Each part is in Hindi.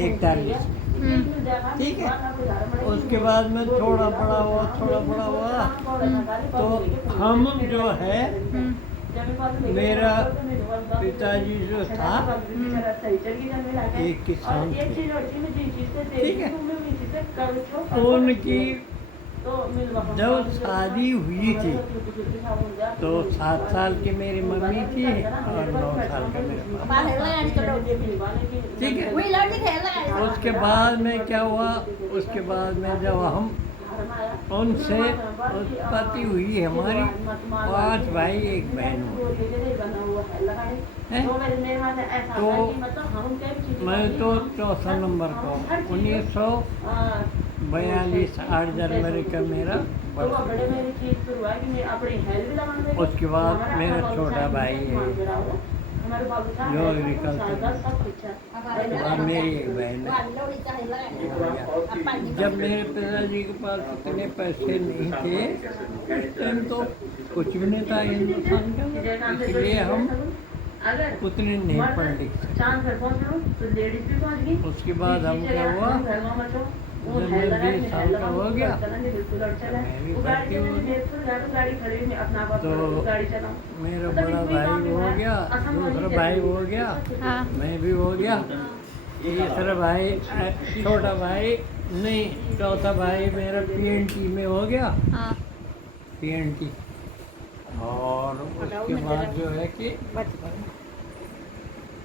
41। ठीक है। उसके बाद में थोड़ा बड़ा हुआ तो हम जो है मेरा पिताजी जो था एक किसान थे, ठीक है। उनकी जब शादी हुई थी तो 7 साल की मेरी मम्मी थी और 9 साल का मेरा पापा, ठीक है। उसके बाद में क्या हुआ, उसके बाद में जब हम उनसे उत्पत्ति हुई हमारी 5 भाई 1 बहन है। तो मैं तो चौथा नंबर का हूँ। 1942 8 जनवरी का मेरा बर्थडे। उसके बाद मेरा छोटा भाई है जो एग्रीकल्चर, मेरी एक बहन है। जब मेरे पिताजी के पास इतने पैसे नहीं थे उस टाइम तो कुछ भी नहीं था हिंदुस्तान के अंदर, इसलिए हम उतने नहीं पढ़ लिख सके। उसके बाद हम क्या हुआ, जब मैं 20 साल का हो गया मैं भी भर्ती हो गया। तो मेरा बड़ा भाई हो गया, दूसरा भाई हो गया, मैं भी हो गया, तीसरा भाई छोटा भाई नहीं चौथा भाई मेरा पीएनटी में हो गया, पीएनटी। और उसके बाद जो है कि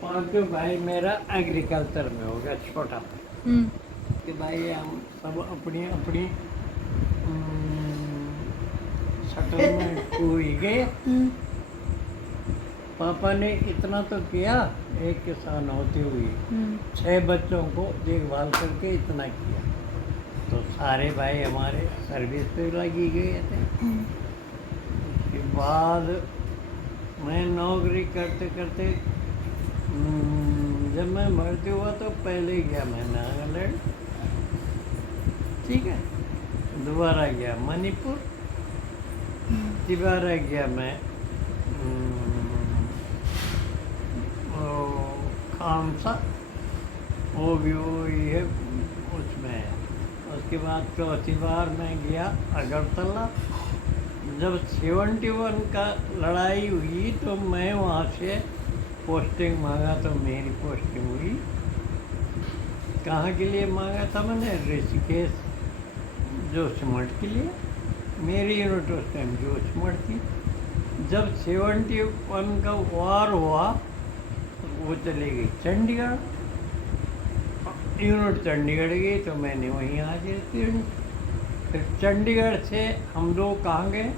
पांचों भाई मेरा एग्रीकल्चर में हो गया, छोटा कि भाई हम सब अपनी अपनी सेटलमेंट को ही गए। पापा ने इतना तो किया, एक किसान होते हुए 6 बच्चों को देखभाल करके इतना किया। तो सारे भाई हमारे सर्विस पे लगी गए थे। उसके बाद मैं नौकरी करते करते जब मैं भर्ती हुआ तो पहले गया मैं नागालैंड, ठीक है। दोबारा गया मणिपुर, दोबारा गया मैं खामसा, वो भी वही है उसमें है। उसके बाद चौथी बार मैं गया अगरतला। जब 71 का लड़ाई हुई तो मैं वहाँ से पोस्टिंग मांगा तो मेरी पोस्टिंग हुई। कहाँ के लिए मांगा था मैंने, ऋषिकेश जोशीमठ के लिए। मेरी यूनिट उस टाइम जोशीमठ थी। जब 71 का वार हुआ तो वो चली गई चंडीगढ़, यूनिट चंडीगढ़ गई तो मैंने वहीं हाजिर थी। फिर चंडीगढ़ से हम लोग कहाँ गए,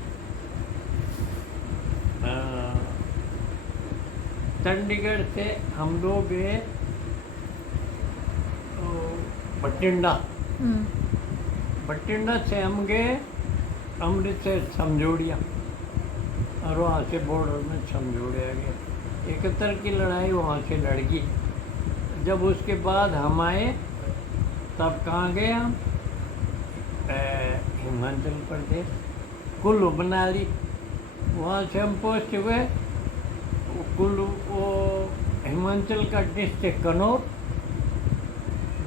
चंडीगढ़ से हम लोग गए बठिंडा, बठिंडा से हम गए अमृतसर समझौड़िया, और वहाँ से बॉर्डर में समझौड़िया गए। 71 की लड़ाई वहाँ से लड़ गई। जब उसके बाद हम आए तब कहाँ गए हम, हिमाचल प्रदेश कुल्लू मनाली, वहाँ से हम पोस्ट हुए कुल्लू, वो हिमाचल का डिस्ट्रिक्ट कन्नौर,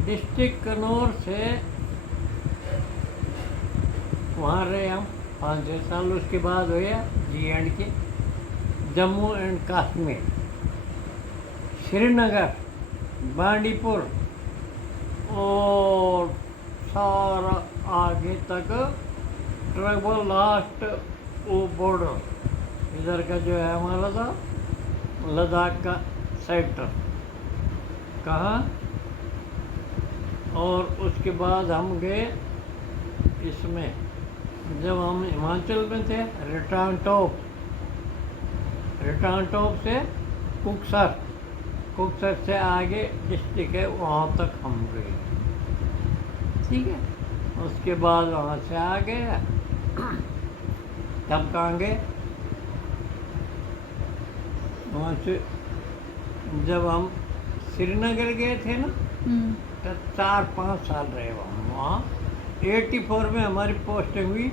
डिस्ट्रिक्ट कन्नौर से वहाँ रहे हम 5-6 साल। उसके बाद हुए J&K, जम्मू एंड कश्मीर, श्रीनगर, बांदीपुर और सारा आगे तक ट्रैवल लास्ट वो बॉर्डर इधर का जो है हमारा था लद्दाख का सेक्टर कहाँ। और उसके बाद हम गए इसमें, जब हम हिमाचल में थे रिटर्न टॉप से कुक्सर, कुक्सर से आगे डिस्ट्रिक्ट है वहाँ तक हम गए, ठीक है। उसके बाद वहाँ से आ गए, तब कहाँ गए, वहाँ से जब हम श्रीनगर गए थे ना तब 4-5 साल रहे वहाँ। 84 में हमारी पोस्टिंग हुई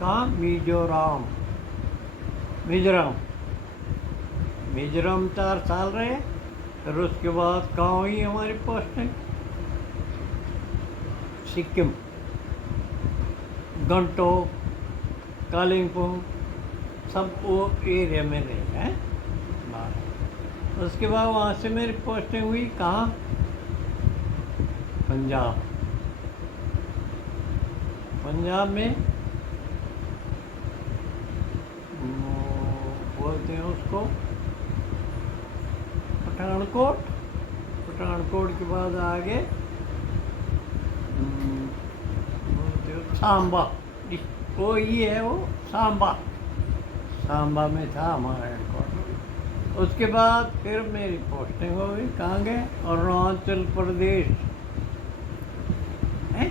कहाँ, मिजोरम, मिजोरम 4 साल रहे। फिर उसके बाद कहाँ हुई हमारी पोस्टिंग? सिक्किम, गंगटोक, कालिम्पोंग, सब वो एरिया में रहे हैं। उसके बाद वहाँ से मेरी पोस्टिंग हुई कहाँ? पंजाब। पंजाब में बोलते हैं उसको पठानकोट। पठानकोट के बाद आगे बोलते हो सांबा। वो ये है वो सांबा। सांबा में था हमारा हेडक्वार्टर। उसके बाद फिर मेरी पोस्टिंग हो गई कहाँ गए? अरुणाचल प्रदेश है।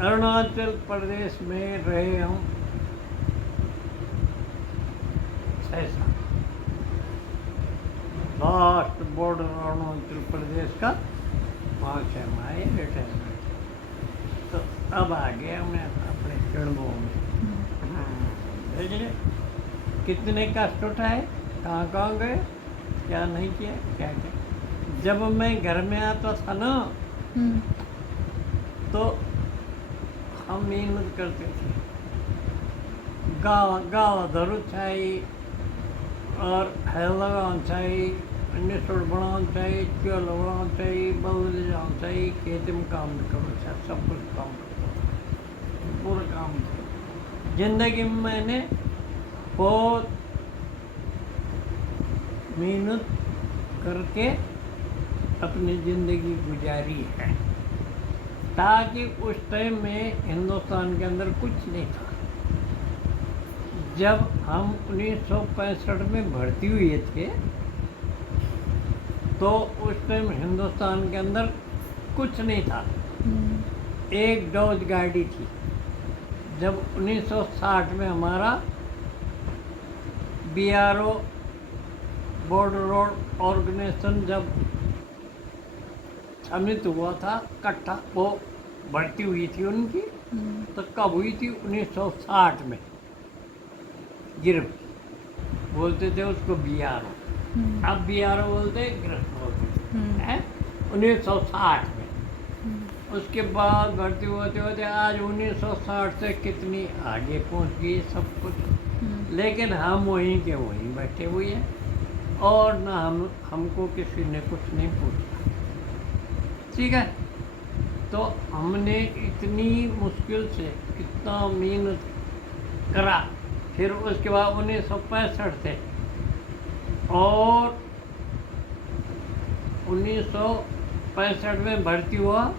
अरुणाचल प्रदेश में रहे हम 6 साल। लास्ट बॉर्डर अरुणाचल प्रदेश का, वहाँ से हम आए रिटायरमेंट। तो अब आ गया मैं अपने रणभूमि में। भेजिए कितने कष्ट उठाए, कहाँ कहाँ गए, क्या नहीं किया, क्या क्या। जब मैं घर में आता था ना तो हम मेहनत करते थे। गाँव धरू चाहिए और है लगाना चाहिए, निसुड़ बनाना चाहिए, चूल्हा लगाना चाहिए, बल्द जाना चाहिए, खेत में काम करो चाहिए, सब कुछ काम करो, पूरा काम करो। जिंदगी में मैंने बहुत मेहनत करके अपनी ज़िंदगी गुजारी है, ताकि उस टाइम में हिंदुस्तान के अंदर कुछ नहीं था। जब हम 1965 में भर्ती हुए थे तो उस टाइम हिंदुस्तान के अंदर कुछ नहीं था। एक डॉज गाड़ी थी। जब 1960 में हमारा BRO बॉर्डर रोड ऑर्गेनाइजेशन जब समित हुआ था, इकट्ठा वो भर्ती हुई थी उनकी, तो कब हुई थी? 1960 में। गिरफ्त बोलते थे उसको BRO। अब BRO बोलते गिरफ्त बोलते हैं 1960 में। उसके बाद भर्ती होते होते आज 1960 से कितनी आगे पहुंच गई सब कुछ। लेकिन हम वहीं के वहीं बैठे हुए हैं और ना हमको किसी ने कुछ नहीं पूछा। ठीक है, तो हमने इतनी मुश्किल से कितना मेहनत करा। फिर उसके बाद 1965 से और 1965 में भर्ती हुआ,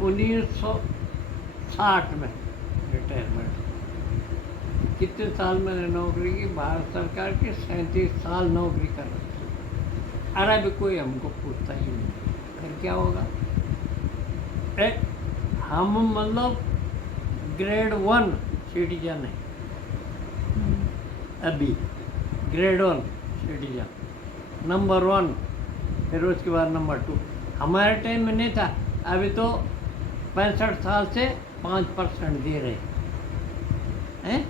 1960 में रिटायरमेंट। कितने साल मैंने नौकरी की? भारत सरकार की 37 साल नौकरी कर रही थी। अरे अभी कोई हमको पूछता ही नहीं, फिर क्या होगा? हम मतलब ग्रेड 1 सिटीजन है अभी, ग्रेड 1 सिटीजन, नंबर 1, फिर उसके बाद नंबर 2। हमारे टाइम में नहीं था। अभी तो 65 साल से 5% दे रहे हैं,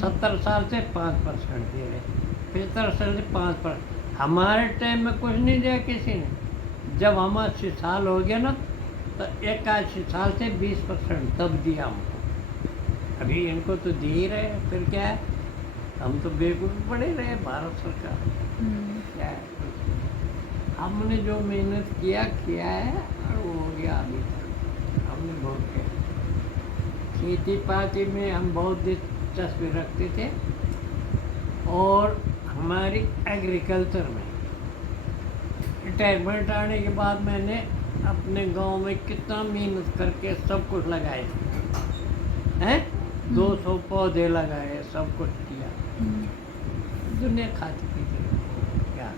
70 साल से 5% दे रहे, 75 साल से 5%। हमारे टाइम में कुछ नहीं दिया किसी ने। जब हम 80 साल हो गया ना तो 81 साल से 20% तब दिया हमको। अभी इनको तो दे ही रहे, फिर क्या है? हम तो बेवकूफ़ पड़े रहे। भारत सरकार क्या है? हमने जो मेहनत किया है और वो हो गया। अभी तक हमने बहुत किया। खेती पाती में हम बहुत दिलचस्पी रखते थे और हमारी एग्रीकल्चर में रिटायरमेंट आने के बाद मैंने अपने गांव में कितना मेहनत करके सब कुछ लगाए हैं। 200 पौधे लगाए, सब कुछ किया। दुनिया खाती पीती क्या,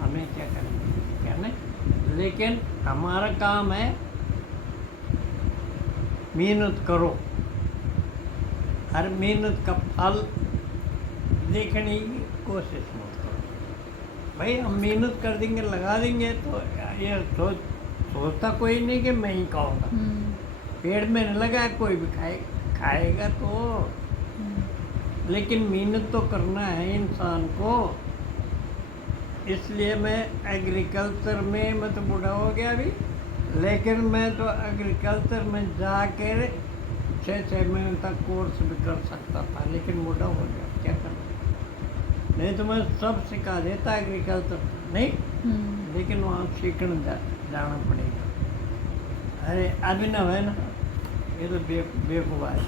हमें क्या करेंगे, क्या नहीं। लेकिन हमारा काम है मेहनत करो, हर मेहनत का फल देखने की कोशिश मत करो। भाई हम मेहनत कर देंगे, लगा देंगे तो ये सोचता कोई नहीं कि मैं ही खाऊंगा। पेड़ में नहीं लगा, कोई भी खाएगा तो। लेकिन मेहनत तो करना है इंसान को। इसलिए मैं एग्रीकल्चर में, मैं तो बूढ़ा हो गया अभी, लेकिन मैं तो एग्रीकल्चर में जाकर 6 महीने तक कोर्स भी कर सकता था, लेकिन बूढ़ा हो गया, क्या करना। नहीं तो मैं सब सिखा देता एग्रीकल्चर, नहीं, लेकिन वहाँ सीखने जाना पड़ेगा। अरे अभिनव है ना, ये तो बेवकूफ़ है।